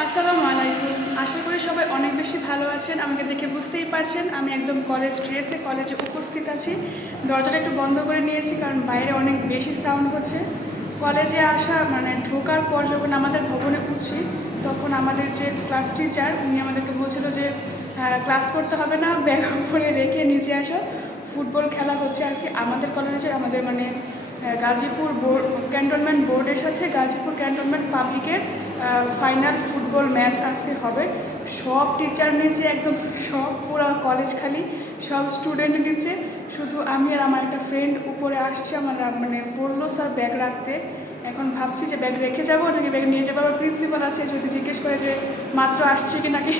আসসালামু আলাইকুম। আশা করি সবাই অনেক বেশি ভালো আছেন। আমাকে দেখে বুঝতেই পারছেন আমি একদম কলেজ ড্রেসে কলেজে উপস্থিত আছি। দরজাটা একটু বন্ধ করে নিয়েছি কারণ বাইরে অনেক বেশি সাউন্ড হচ্ছে। কলেজে আসা ঢোকার পর যখন আমাদের ভবনে উঠছি তখন আমাদের যে ক্লাস টিচার উনি আমাদেরকে বলছিল যে ক্লাস করতে হবে না, ব্যাগ উপরে রেখে নিচে আসো, ফুটবল খেলা হচ্ছে আর কি আমাদের কলেজে। আমাদের গাজীপুর ক্যান্টনমেন্ট বোর্ডের সাথে গাজীপুর ক্যান্টনমেন্ট পাবলিকের ফাইনাল ফুটবল ম্যাচ আজকে হবে। সব টিচার নিচে, একদম সব পুরো কলেজ খালি, সব স্টুডেন্ট নিচে, শুধু আমি আর আমার একটা ফ্রেন্ড উপরে আসছে। আমার বললো স্যার ব্যাগ রাখতে। এখন ভাবছি যে ব্যাগ রেখে যাবো নাকি ব্যাগ নিয়ে যাবো। আবার প্রিন্সিপাল আছে, যদি জিজ্ঞেস করে যে মাত্র আসছে কি নাকি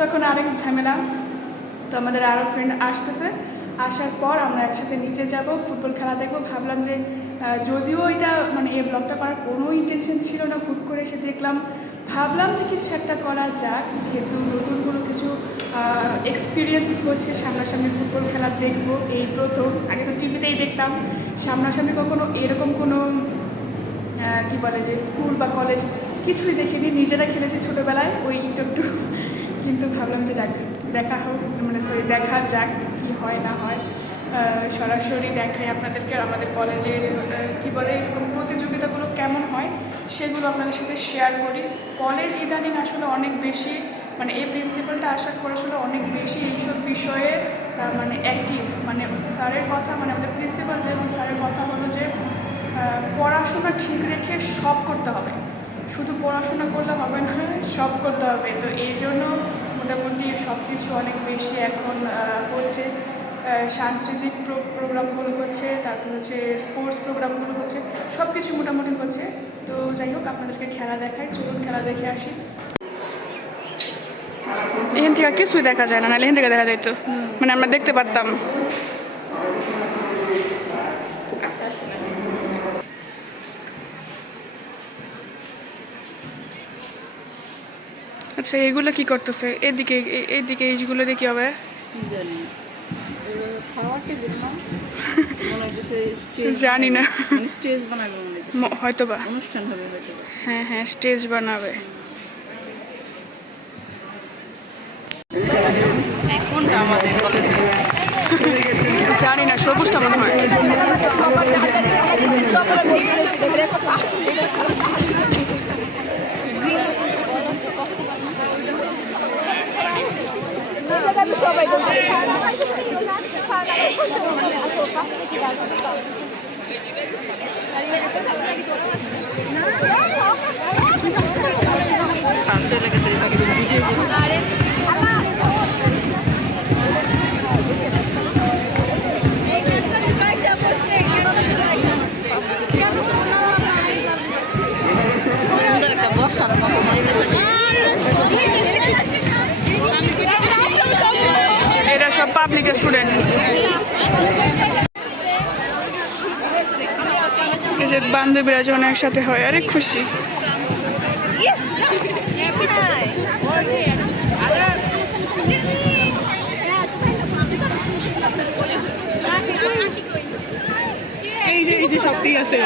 তখন আরেক ঝামেলা। তো আমাদের আরও ফ্রেন্ড আসতেছে, আসার পর আমরা একসাথে নিচে যাব, ফুটবল খেলা দেখবো। ভাবলাম যে যদিও এটা এই ব্লগটা করার কোনো ইন্টেনশন ছিল না, হুট করে এসে দেখলাম, ভাবলাম যে কিছু একটা করা যাক, যেহেতু নতুন কোনো কিছু এক্সপিরিয়েন্স হচ্ছে, সামনাসামনি ফুটবল খেলা দেখবো এই প্রথম। আগে তো টিভিতেই দেখতাম, সামনাসামনি কখনো এরকম কোনো কী বলে যে স্কুল বা কলেজ কিছুই দেখিনি। নিজেরা খেলেছি ছোটোবেলায় ওই একটু, কিন্তু ভাবলাম যে যাক দেখা হোক, দেখা যাক কি হয় না হয়। সরাসরি দেখাই আপনাদেরকে আমাদের কলেজের কী বলে এরকম প্রতিযোগিতাগুলো কেমন হয় সেগুলো আপনাদের সাথে শেয়ার করি। কলেজ ইদানিং আসলে অনেক বেশি এই প্রিন্সিপালটা আসার পর আসলে অনেক বেশি এইসব বিষয়ে অ্যাক্টিভ। স্যারের কথা আমাদের প্রিন্সিপাল যেমন, স্যারের কথা হলো যে পড়াশোনা ঠিক রেখে সব করতে হবে, শুধু পড়াশোনা করলে হবে না, সব করতে হবে। তো এই জন্য মোটামুটি সব কিছু অনেক বেশি এখন হচ্ছে। সাংস্কৃতিক প্রোগ্রামগুলো হচ্ছে, তারপর হচ্ছে স্পোর্টস প্রোগ্রামগুলো হচ্ছে, সব কিছু মোটামুটি হচ্ছে। তো যাই হোক, আপনাদেরকে খেলা দেখাই, চলুন খেলা দেখে আসি। এখান থেকে কিছুই দেখা যায় না, নাহলে এখান থেকে দেখা যাইতো, আমরা দেখতে পারতাম। আচ্ছা, এগুলো কি করতেছে? এদিকে এইদিকে এইগুলো দিয়ে কি হবে? জানি না, হয়তো বা অনুষ্ঠান হবে। হ্যাঁ হ্যাঁ, স্টেজ বানাবে। আমাদের কলেজে জানি না, সবুজটা মনে হয়। সবাই এরা সব পাবলিকের স্টুডেন্ট। এই যে বান্ধবীরা যেমন একসাথে হয়, আরে খুশি। এই যে সবটি আছে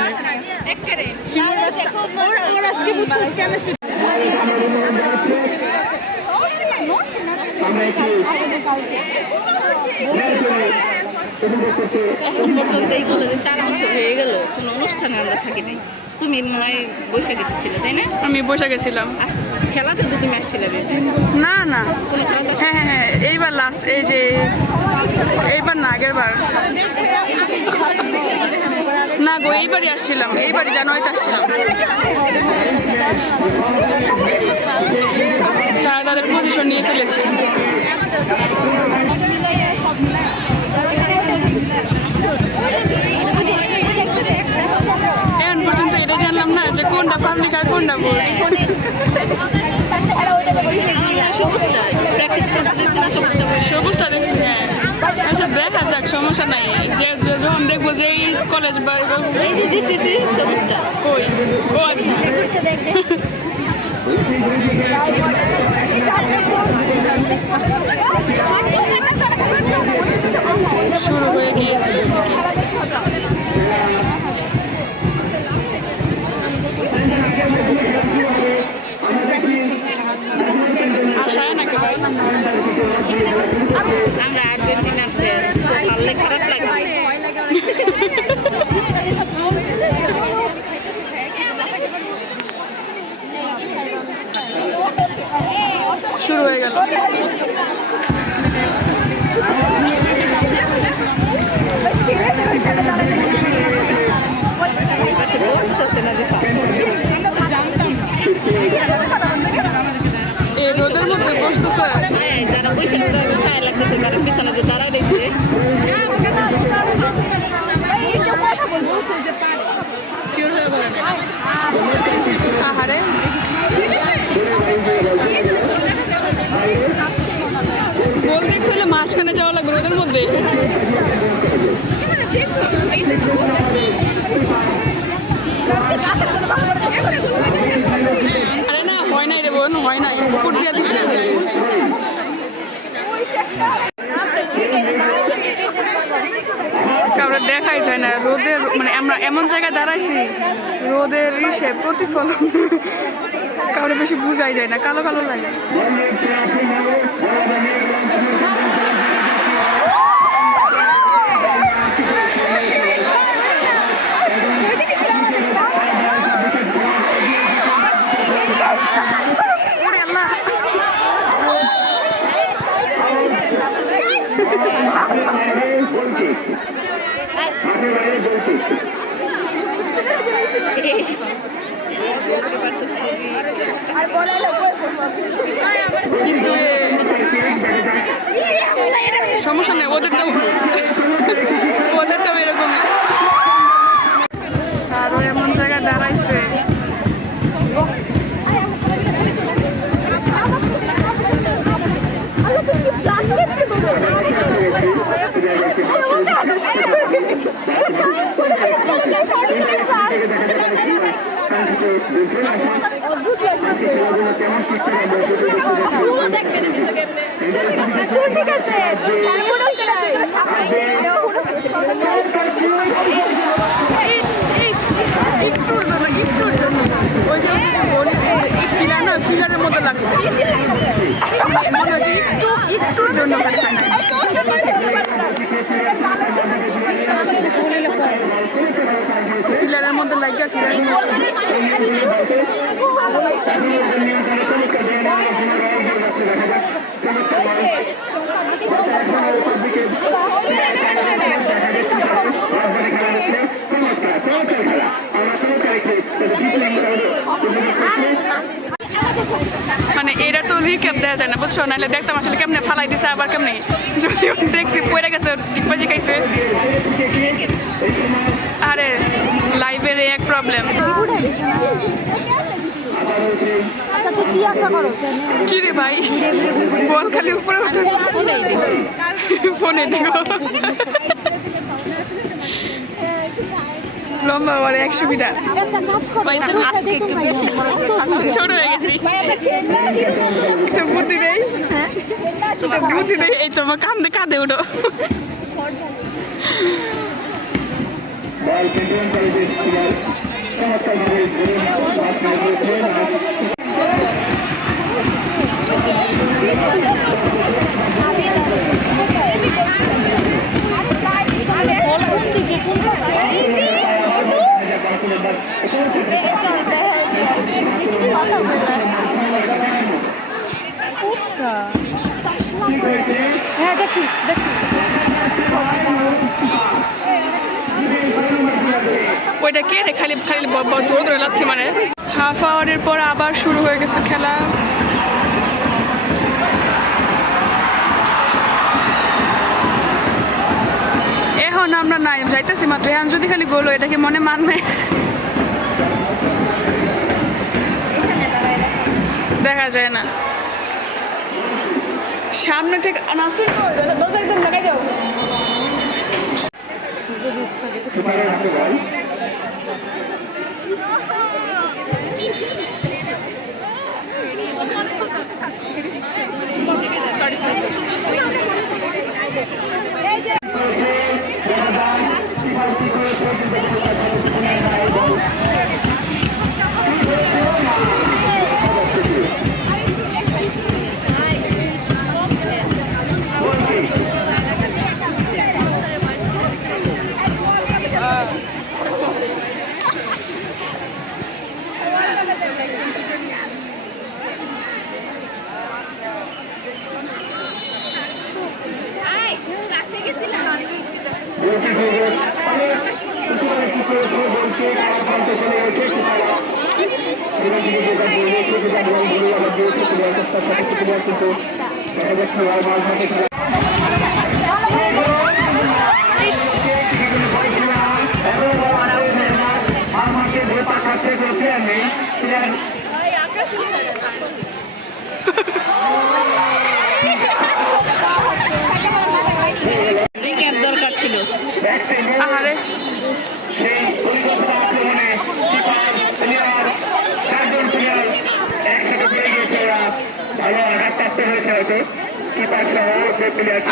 এখন পর্যন্ত এই কলেজে 4 বছর হয়ে গেল, কোনো অনুষ্ঠানে আমরা থাকি নাই। তুমি মনে হয় বৈশাখীতে ছিলে, তাই না? আমি বৈশাখে ছিলাম। খেলাতে তো তুমি আসছিলে? না না, হ্যাঁ হ্যাঁ হ্যাঁ, এইবার লাস্ট, এই যে এইবার না, আগের বার না গো, এইবারই আসছিলাম, এইবারই জানুয়ারিতে আসছিলাম। তারা তাদের পজিশন নিয়ে ফেলেছে। এখন পর্যন্ত এটা জানলাম না যে কোনটা পাবলিক আর কোনটা বোর্ড। সবুজটা দেখছি, হ্যাঁ। আচ্ছা, দেখা যাক, সমস্যা নাই। যে যখন দেখবো যে এই কলেজ বা সবুজটা কই, ও আচ্ছা। শুরু হয়ে গিয়েছে। আমরা আর্জেন্টিনার ফ্যান, হারলে খারাপ লাগে। শুরু হয়ে গেল। এই রোদের মধ্যে বসতেছে যারা বসে ছায়া লাগতেছে তারা পিছনে যে দাঁড়ায় দেখছে আহারে গোল দেখতে হলে মাঝখানে যাওয়া লাগবে রোদের মধ্যে। আরে না হয় নাই রে বোন, হয় নাই, উপর দিয়ে দিচ্ছে। কাউরে দেখাই যায় না রোদের, মানে আমরা এমন জায়গায় দাঁড়াইছি রোদের ইসে প্রতিফলন কাউরে বেশি বুঝাই যায় না, কালো কালো লাগে। কিন্তু সমস্যা নেই, ওদেরটাও এরকম। স্যারও এমন জায়গায় দাঁড়াইছে পিলারের মতো লাগছে, মনে হচ্ছে একটুর জন্য পিলারের মধ্যে লাগিয়ে মানে এরা তো রিক্যাপ দেওয়া যায় না বুঝছো, নাহলে দেখতাম আসলে কেমনে ফালাই দিছে আবার কেমনে, যদিও দেখছি পড়ে গেছে ডিগবাজি খাইছে। আরে লাইভের এক প্রবলেম। কি রে ভাই বল খালি উপরে উঠে ফোনে দেখো লম্বা আবার 100 মিটার ছোট হয়ে গেছি। বুদ্ধি দেয় এই তোমার কান্দে কাঁদে উঠো। হ্যাঁ দেখছি দেখছি ওইটা কে রে খালি খালি ধরে লাথি মানে। হাফ আওয়ারের পর আবার শুরু হয়ে গেছে খেলা। এখন আমরা নাই যাইতেছি মাত্র, এখন যদি খালি গোল এটা কি মনে মানবে? দেখা যায় না সামনে থেকে নাসির একদম লাগাই দাও। ক্যাব দরকার ছিল। আহারে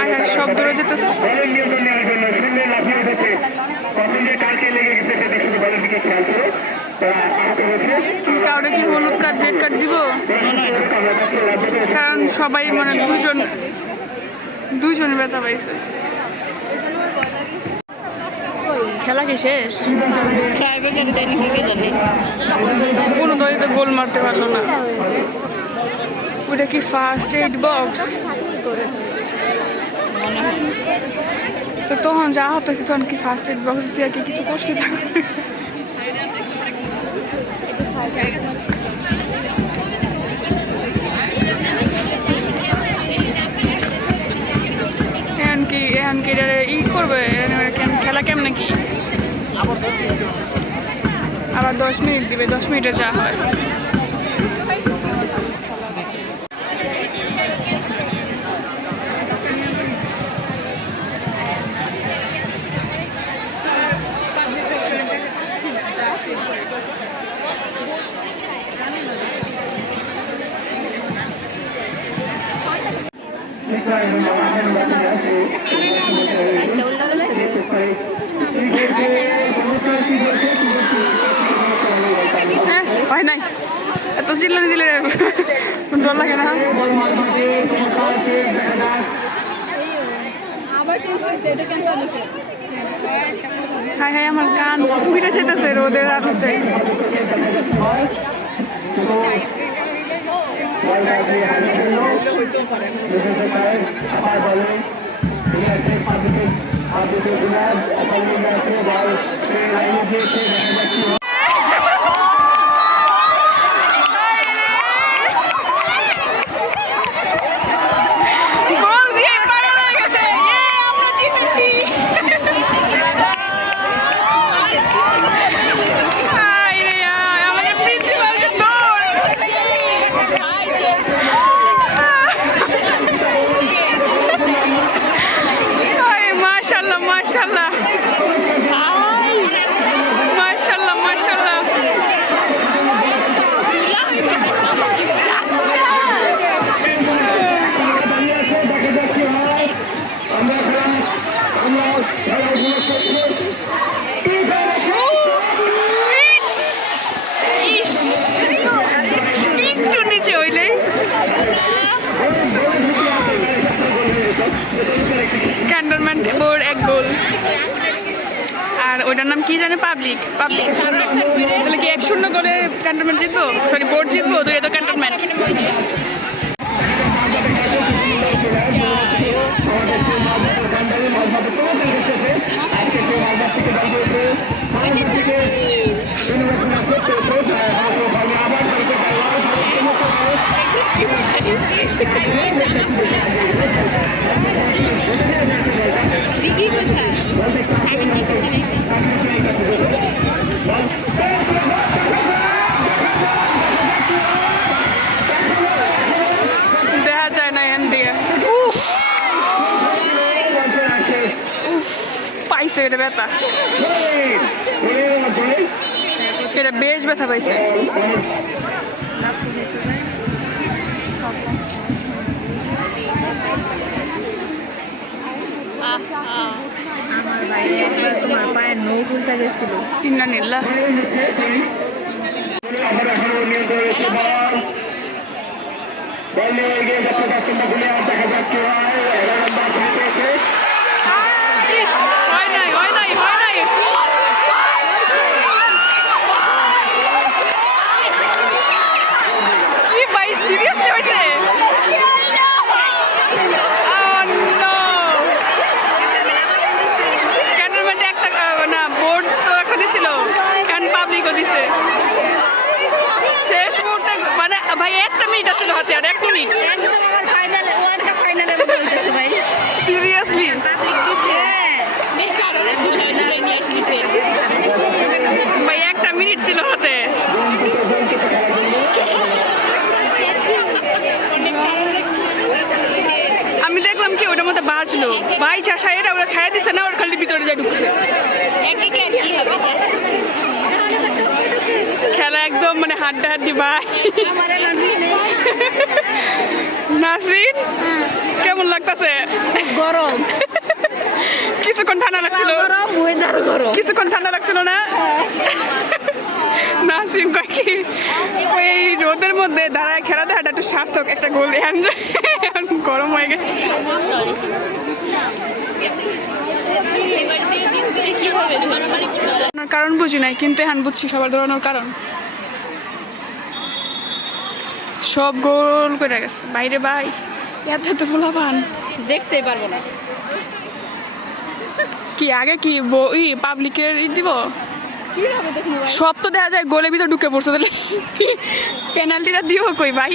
আহারে সব দূরে যেতেছে। কাউরে কি হলুদ কার্ড রেড কার্ড দিব? কারণ সবাই মানে দুজন ব্যথা পাইছে। খেলা কি শেষ? ট্রাইবেকারি দেয় নাকি কে জানে। কোনো দলই তো গোল মারতে পারলো না। ওটা কি ফার্স্ট এইড বক্স? তো তখন যা হতেছে তখন কি ফার্স্ট এইড বক্স দিয়ে কি কিছু করছি? এখন কি ই করবে? খেলা কেমনে কি? আবার 10 মিনিট দিবে, 10 মিনিটে যা হয়। হয় নাই এত চিল্লানি দিলে ডর লাগে না? হ্যাঁ হ্যাঁ আমার কান পুইটা যেতেছে রোদের আলোতে। ক্যান্টনমেন্ট বোর্ড 1 গোল। আর ওটার নাম কি জানে? পাবলিক। তাহলে কি 1-0 গোলে ক্যান্টনমেন্ট জিতবো? সরি বোর্ড জিতবো, 2 তো ক্যান্টনমেন্ট। দেখা যায় না এন দিয়ে। উফ পাইছে এটা ব্যথা, এটা বেশ ব্যথা পাইছে। তোমার পায়ের নখ উঠে গেছিল। ইন্না নিল্লা হয় নাই হয় নাই হয় নাই। কি ভাই সিরিয়াসলি হয়েছে? মিনিট আছে হাতে, আর 1 মিনিট। একদম আমার ফাইনাল ওয়ার্ল্ড কাপ ফাইনালে বলতেছে ভাই সিরিয়াসলি ভাই 1টা মিনিট ছিল হাতে। আমি দেখলাম কি ওটার মধ্যে বাজলো, ভাই ছায়া ওরা ছায়া দিচ্ছে না, ওর খালি ভিতরে যায় ঢুকছে। খেলা একদম মানে হাড্ডাহাড্ডি ভাই। নাসরিন কেমন লাগতেছে? গরম কিছুক্ষণ ঠান্ডা লাগছিল, গরম ওয়েদার গরম কিছুক্ষণ ঠান্ডা লাগছিল না? নাসরিন কয় কি ওই রোদের মধ্যে দাঁড়ায় খেলা দেখাটা একটা সার্থক, একটা গোল এখন গরম হয়ে গেছে। কারণ বুঝি নাই, কিন্তু এখন বুঝছি সবার দৌড়ানোর কারণ। সব গোল করে গেছে বাইরে ভাই, এত তো পোলাপান দেখতেই পারবো না। কি আগে কি পাবলিকের দিব কিভাবে দেখবো ভাই? সব তো দেখা যায় গোলের ভিতর ঢুকে পড়ছে, তাহলে পেনাল্টিটা দিও কই ভাই?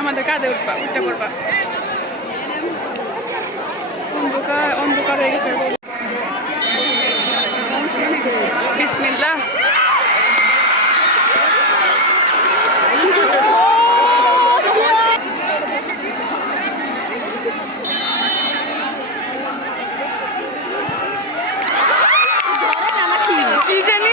আমাদের কাঁধে উঠবা, উঠতে পড়বা। অন্ধকার অন্ধকার হয়ে গেছে। বিসমিল্লাহ। কি জানি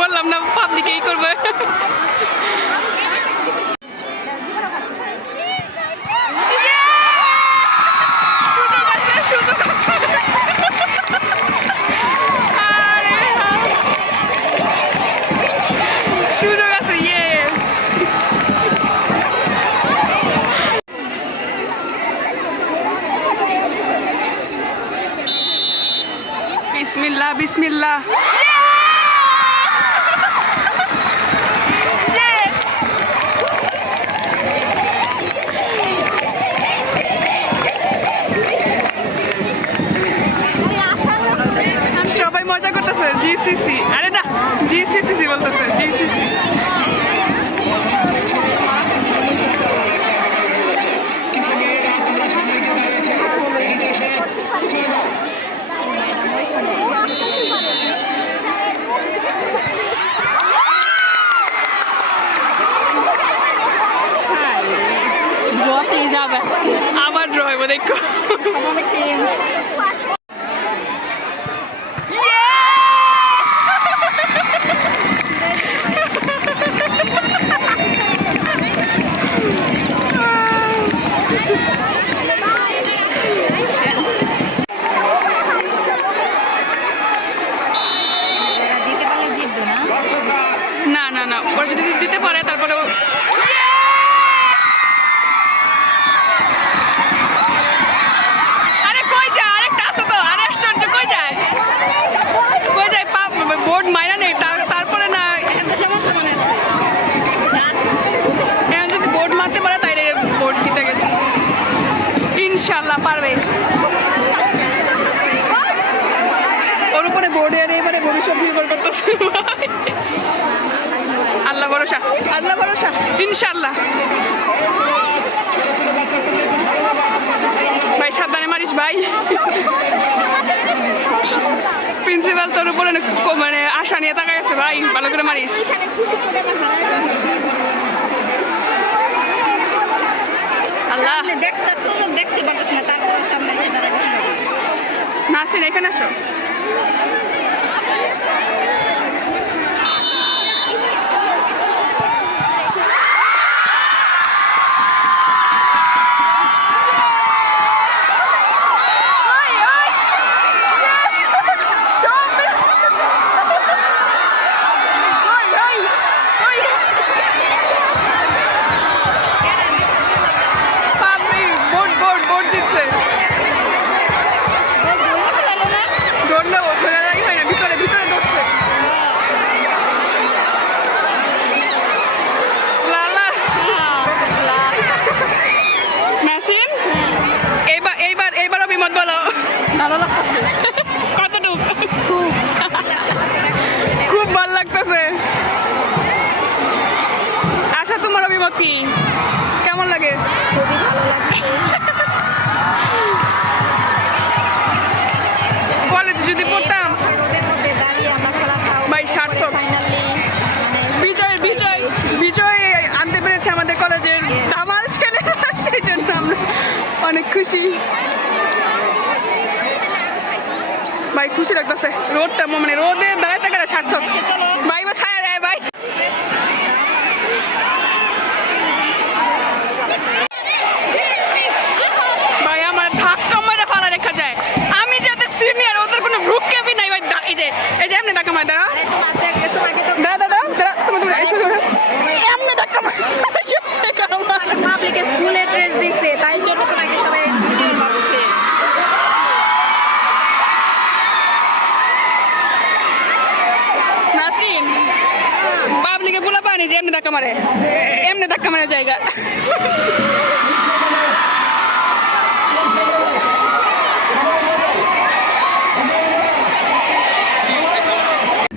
বললাম না পাবলিকেই করবে। সুযোগ আছে, সুযোগ আছে। সুযোগ আছে, ইয়ে বিসমিল্লাহ বিসমিল্লাহ। সবাই মজা করতেছে, জিসিসি। আরে না, জিসিসি বলতেছে, জিসিসি। ড্রতেই যাবে আজকে। আবার ড্র হইব দেখো। দিতে পারলে জিতবে না। না না না, ওরা যদি দিতে পারে তারপরে আরে কই যায়, আরেকটা আছে তো, আরে আশ্চর্য কই যায়, কই যায়? বোর্ড মাইরা নেই তারপরে না, এত সমস্যা মনে হচ্ছে। এখন যদি বোর্ড মারতে পারে তাইলে বোর্ড জিতে গেছে। ইনশাল্লাহ পারবে। ওর উপরে বোর্ডের এবারে ভবিষ্যৎ নির্ভর করতেছে। আল্লাহ ভরসা, আল্লাহ ভরসা, ইনশাল্লাহ। ভাই সাবধানে মারিস ভাই। প্রিন্সিপাল তোর উপরে মানে আশা নিয়ে তাকাই আছে ভাই, ভালো করে মারিস। আল্লাহ দেখতে পাচ্ছি না, তারপর সামনে এসে দাঁড়াচ্ছি। নাসরিন এখানে আসো। ধরলে ও ধরে কেমন লাগে? খুবই ভালো লাগছে। কলেজে যদি পড়তাম রোদের মধ্যে দাঁড়িয়ে আমরা খোলা খাও ভাই, সার্থক। ফাইনালি মানে বিজয় বিজয় বিজয় আনতে পেরেছে আমাদের কলেজের ধামাল ছেলে, সেই জন্য আমরা অনেক খুশি। ভাই খুশি লাগতেছে, রোদটা মানে রোদে দাঁড়ায় থাকা সার্থক। চলো ভাই বা ছায়া দেয় ভাই। ভাই আমার ধাক্কা মেরে ফালা রেখা যায়, আমি যে ওদের সিনিয়র, ওদের কোনো ভ্রুক্ষেপই নাই ভাই। এই যে এমনি ধাক্কা মারে, দাঁড়া আরে তোমাদের একটু আগে তো দাঁড়া দাঁড়া দাঁড়া, তুমি এসো এমনি ধাক্কা মারে। পাবলিকে স্কুলে ড্রেস দিছে, তাই জন্য তোমাকে সবাই জুনিয়র ভাবছে। নাসরিন পাবলিকে বলা পানি যে এমনি ধাক্কা মারে, এমনি ধাক্কা মারে জায়গা।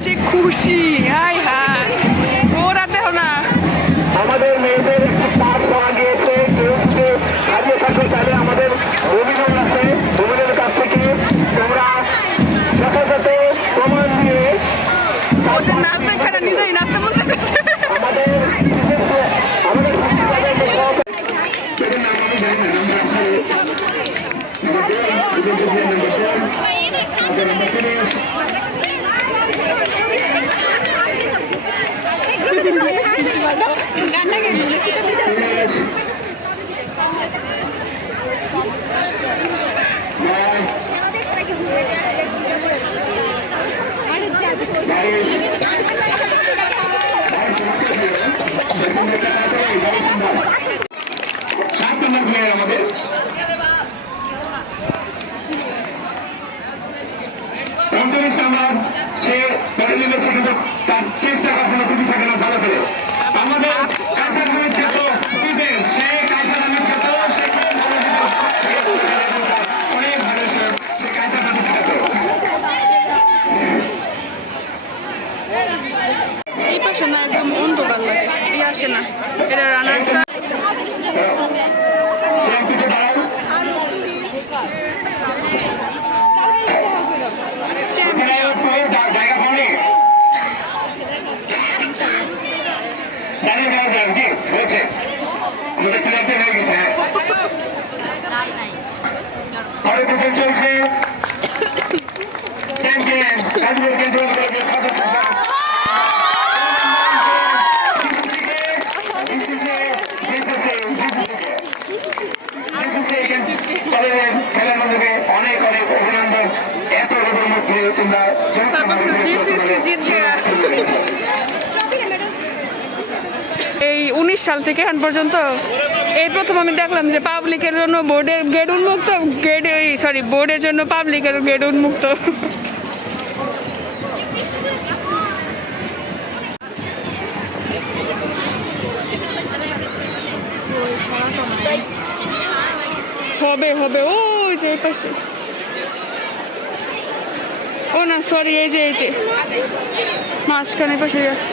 যে খুশি, হাই হাই ওরা দেখো না। আমাদের মেয়েদের একটি পাঠ পাওয়া গিয়েছে, কেউ যদি হারিয়ে থাকে তাহলে আমাদের অভিনয় আছে, অভিনয়ের কাছ থেকে তোমরা যথাযথ প্রমাণ দিয়ে ওদের নাচ দেখা না, নিজেই নাচতে মন চাইতেছে। আমাদের আমাদের অন্তরিশ নাম্বার সে পড়ে নেমেছে, কিন্তু তার চেষ্টা কখনো ত্রুটি থাকে না ভালো করে। আমাদের কাঁচা নামের খ্যাত ডিফেন্স, সে কাঁচা নামের খ্যাত, অনেক ভালো সে কাঁচা নামের খ্যাত। এই পাশে না একদম অন্ধকার, এই আসে না, এটা রানার জায়গা পাওনি দাঁড়িয়ে গেল জি হয়েছে, আমাদের প্লেয়ারতে হয়ে গেছে। পরের সেশন চলছে, চ্যাম্পিয়ন কাজীপুর কেন্দ্রীয় কলেজের সদস্য খেলার মধ্যে অনেক অনেক অভিনন্দন। এত রোদের মধ্যে তোমরা এই 19 সাল থেকে এখন পর্যন্ত এই প্রথম আমি দেখলাম যে পাবলিকের জন্য বোর্ডের গেট উন্মুক্ত, বোর্ডের জন্য পাবলিকের গেট উন্মুক্ত। হবে হবে ওই যে এই পাশে, ও না সরি এই যে মাঝখানে পাশে আছে।